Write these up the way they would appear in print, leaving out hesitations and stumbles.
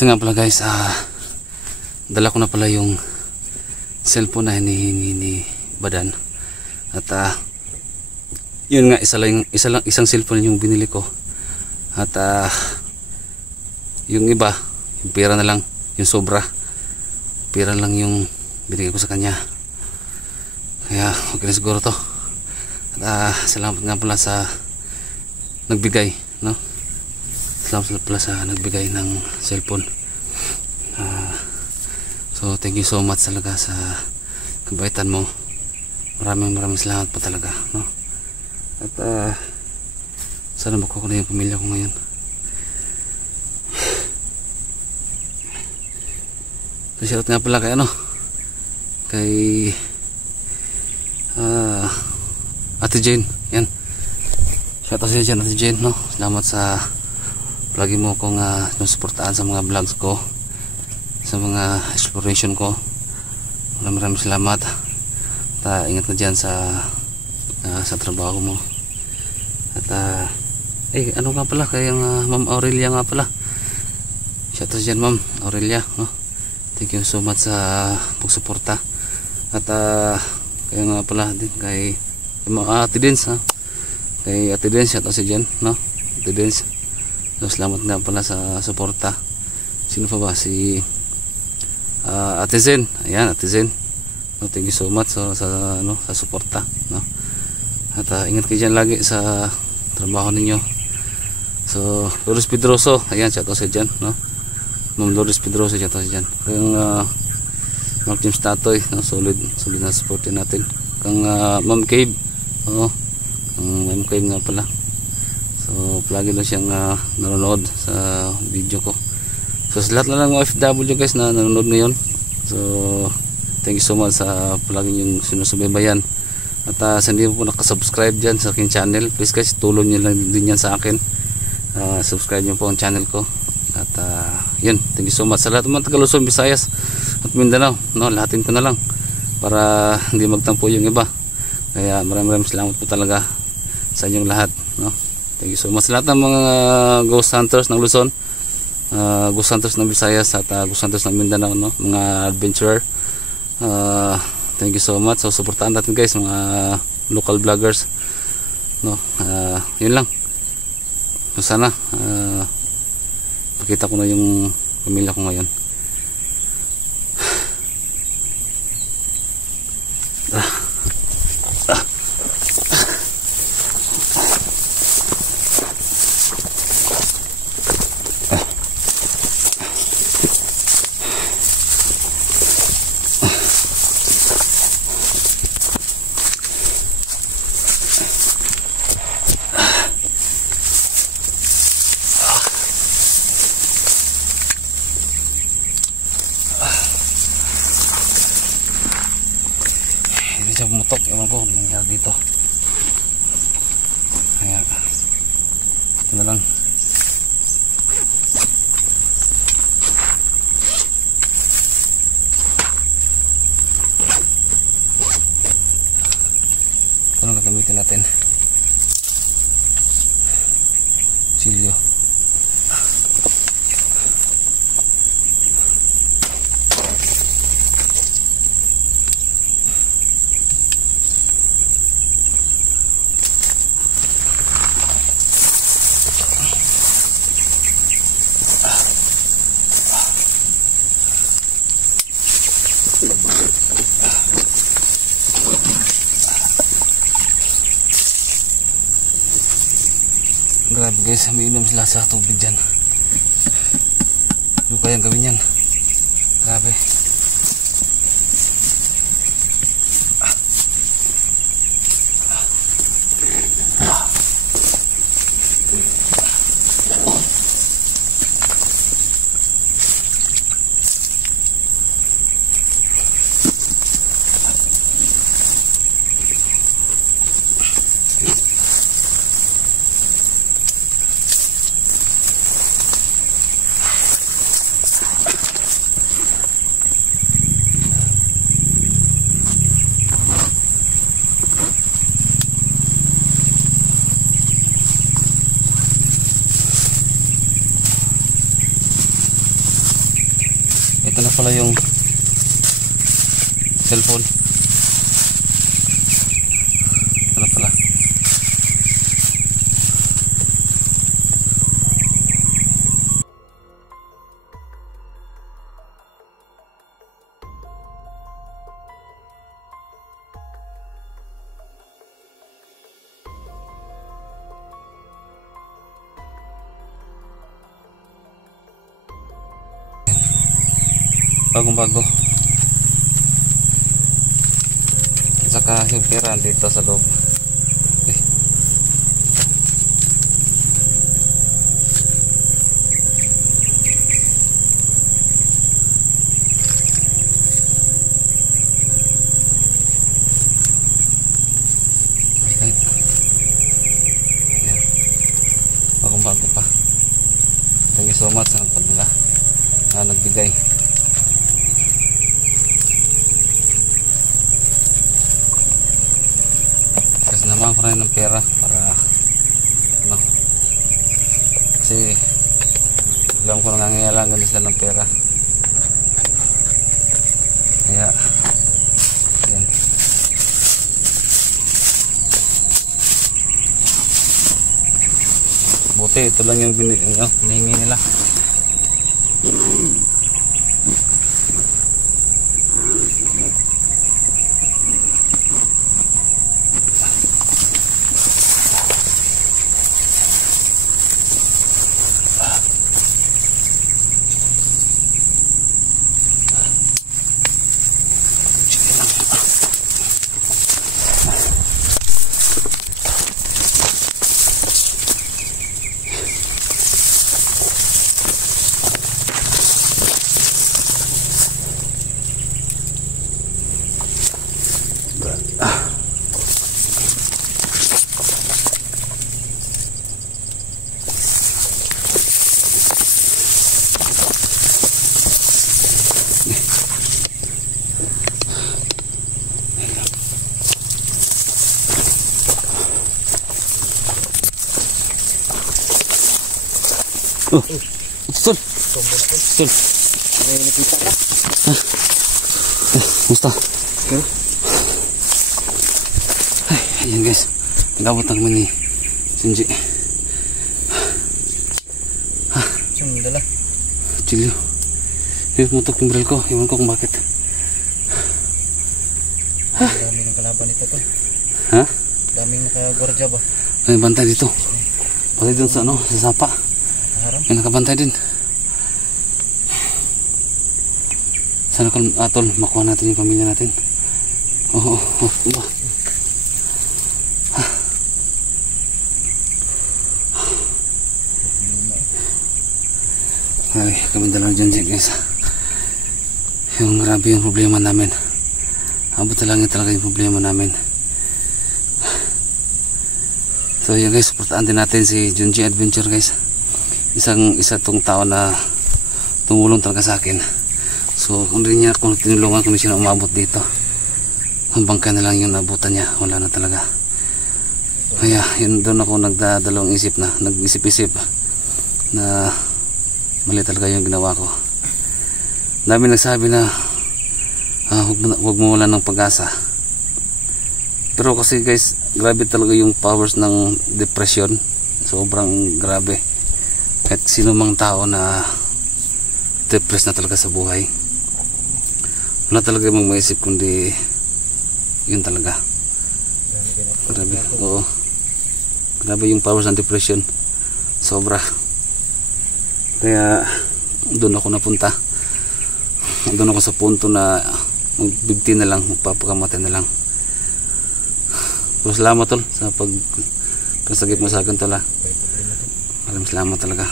Ito nga pala guys, dala ko na pala yung cellphone na hinihingi ni Badan. At yun nga, isang cellphone yung binili ko. At yung iba, yung pera na lang, yung sobra, pera lang yung binigay ko sa kanya. Kaya okay na siguro to. At salamat nga pala sa nagbigay, no? Salamat pala sa nagbigay ng cellphone. So thank you so much talaga sa kabaitan mo. Maraming salamat pa talaga, no? At sana makuha ko na yung pamilya ko ngayon. So shout out nga pala kay kay Ate Jane, yan. Shout out sa Ate Jane, no? Salamat sa lagi mo kong sinusuportaan sa mga vlogs ko, sa mga exploration ko. Maraming salamat. At ingat ka dyan sa trabaho mo. At ano nga pala kay Ma'am Aurelia nga pala. Shout out dyan Ma'am Aurelia, no? Thank you so much sa pagsuporta. At kaya nga pala din kay Ate Dens, kay Ate Dens, shout out sa dyan, no? Ate Dens, so, salamat nga pala sa suporta. Sino pa ba? Si Ate Zen. Ayan, Ate Zen, no, thank you so much sa suporta, no? At ingat kayo dyan lagi sa trabaho ninyo. So Lourdes Pedroso, ayan, shout out sa dyan, no? Ma'am Lourdes Pedroso, shout out sa dyan. Kung Mark James Tatoy, no? solid na supportin natin. Kung Ma'am Cave, Ma'am Cave nga pala. So palagi lang siyang nanonood sa video ko. So sa lahat na lang ng OFW guys na nanonood ngayon, so thank you so much sa palagi yung sinusubaybayan. At sa hindi po nakasubscribe dyan sa aking channel, please guys, tulong nyo lang din yan sa akin. Subscribe nyo po ang channel ko. At yun, thank you so much sa lahat ng mga taga Luzon, Visayas at Mindanao, no? Lahatin ko na lang para hindi magtampo yung iba. Kaya maraming salamat po talaga sa inyong lahat, no? Thank you so much sa lahat ng mga ghost hunters ng Luzon, ghost hunters ng Visayas at ghost hunters ng Mindanao, no? Mga adventurer, thank you so much. So suportahan natin guys, mga local vloggers, no? Yun lang. So sana pakita ko na yung pamilya ko ngayon. Hindi siya pumutok, ewan ko kung nangyari dito. Kaya ito na lang. Ito na gagamitin natin. Silyo. Grabe guys, umiinom sila sa tubig dyan. Ano kayang gawin yan? Grabe. Ito na pala yung cellphone. Ito na pala. Bagong bago. At saka yung pera dito sa loob. Okay. Right. Ayan. Bagong bago pa. Thank you so much sa nagpadala na nagbigay. Naman ko rin ng pera para ano, kasi alam ko nangangailangan sila ng pera, kaya yan. Buti ito lang yung hinihingi nila. Oh, Sul. Sul. May nakita ka? Musta? Okay. Ay, ayan guys. Nagabot na kami ni Shinji. Siyang dala. Chilyo. Yung mutok yung baril ko. Iwan ko kung bakit. Dami ng kalaban ito to. Ha? Daming nakagwardya ba? Ay, bantay dito. Bantay dun sa ano, sa sapa. Harap? May nakabantay din. Sana kung atol, makuha natin yung pamilya natin. Oo, oo. Ay, kami dalang dyan guys. Yung grabe yung problema namin. Abot na lang talaga yung problema namin. So yun guys, supportaan din natin si Junji Adventure guys. Isa tong tao na tumulong talaga sa akin. So kung rin niya kung tinulungan, kung siya na umabot dito, ang bangka na lang yung nabutan niya, wala na talaga. Kaya yun, doon ako nagdadalawang isip na, nag-isip-isip na mali talaga yung ginawa ko. Dami nagsabi na huwag mo wala ng pag-asa. Pero kasi guys, grabe talaga yung powers ng depression. Sobrang grabe. Kahit sino mang tao na depressed na talaga sa buhay, wala talaga mong maisip kundi yun talaga. Grabe. Oo. Grabe yung powers ng depression. Sobra. Kaya doon ako napunta. Doon ako sa punto na magbigti na lang, magpapakamatay na lang. Pero salamat tol sa pagkasagip mo sa akin tol ha. Maraming salamat talaga.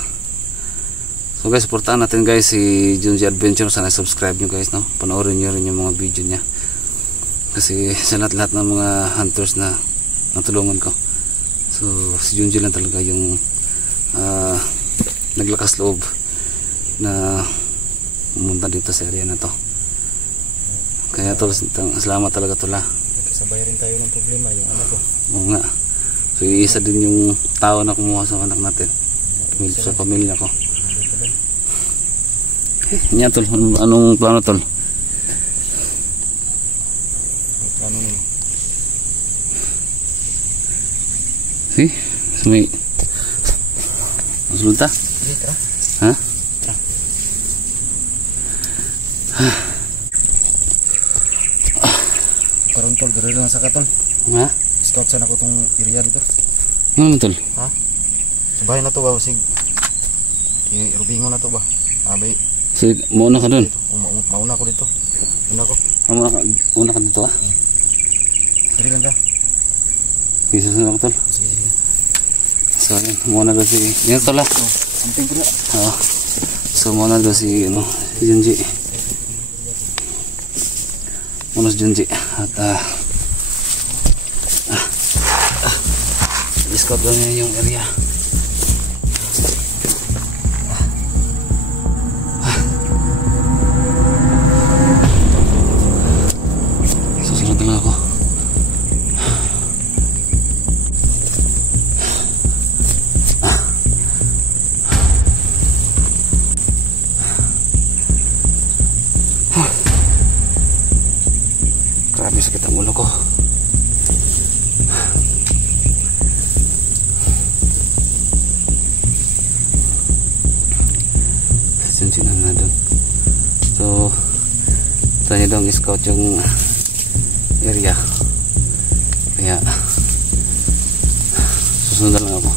So guys, supportahan natin guys si Junji Adventure. Sana subscribe nyo guys, no? Panoorin nyo rin yung mga video niya. Kasi sa lahat ng mga hunters na natulungan ko, so si Junji lang talaga yung naglakas loob na pumunta dito sa area na to. Kaya tol, salamat talaga tol ha. Sabay rin tayo ng problema, yung anak ko. Oo nga. So isa din yung tao na kumuha sa anak natin, sa pamilya ko. Yan tol, anong plano tol? Plano nimo. Si, may masulta? Sige, tara. Ha? Tara. Karon tol, diri lang sa katol. Ha? Scout sana ko tong area dito. Ano tol? Ha? Subahin na to ba sig Rubingo na to ba? Abay, Sige, mauna ka dun. mauna ko dito. Una ko. Una ka dito ah. Diri lang ka. Isa sa ako tol. Sige, sige. So, yun, muna daw si... Yan tol ah. Amping ko na. Oo. So, muna daw si, ano, si Junji. Muna si Junji. At, i-scout daw niya yung area. Susunod lang ako. Grabe sakit ang ulo ko. Sunsinan na dun. So, tanya dong scout yung area. Kaya, susunod lang ako.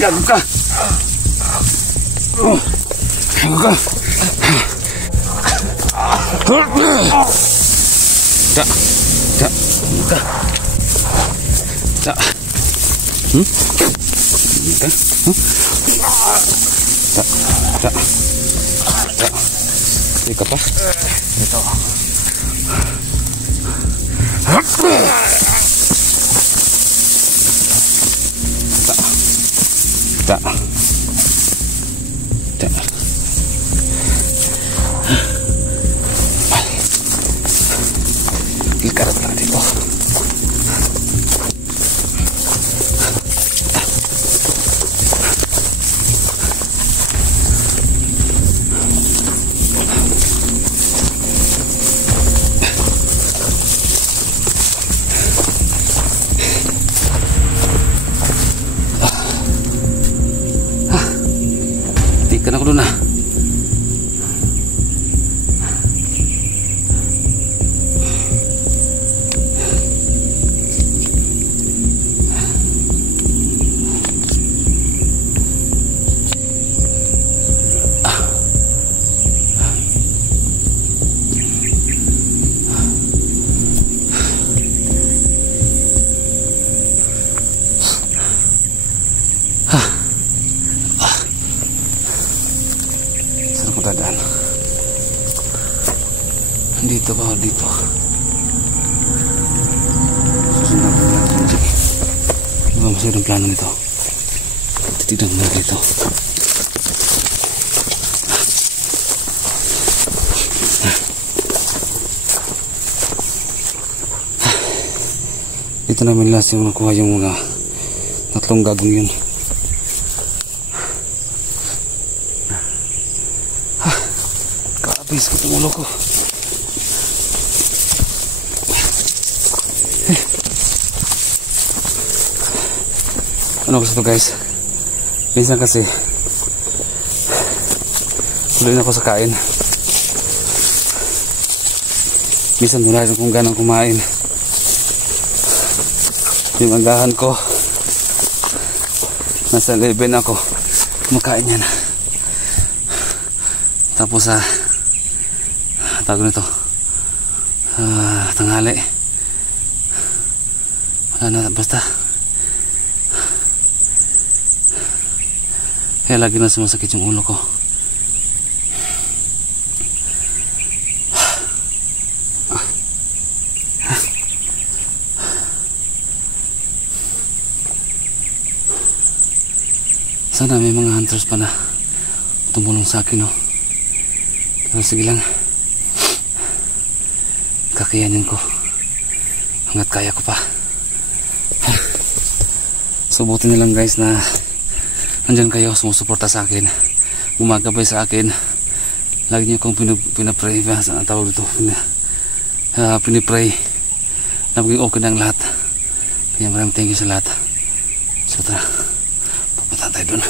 Gago ka! Gago ka! Da! Da! Da! Da! Hmm? Da! Hmm? Da! Da! Da! Ika pa? Ito. Da. Da. Ikarat natin ito. Ikan ako doon ah. Dadaan dito ba o dito? Susunod na natin dyan. Ano ba masaya ng plano nito? Titignan mo dito. Dito namin last yung nakuha yung mga tatlong gagong yun. Bis ko itong ulo ko. Ano gusto to guys? Minsan kasi tuloy na ako sa kain. Minsan wala rin kung ganang kumain. Yung agahan ko nasa 11 ako kumakain yan. Tapos tawag nito tanghali wala na basta kaya lagi na sumasakit yung ulo ko. Sana may mga hunters pa na tumulong sa akin, no? Pero sige lang, kakayanin ko hanggat kaya ko pa. So buti na lang guys na andyan kayo, sumusuporta sa akin, gumagabay sa akin. Lagi niyo akong pinapray, saan ang tawag dito, pinipray na maging okay ng lahat. Kaya maraming thank you sa lahat. So tara, pupunta tayo dun.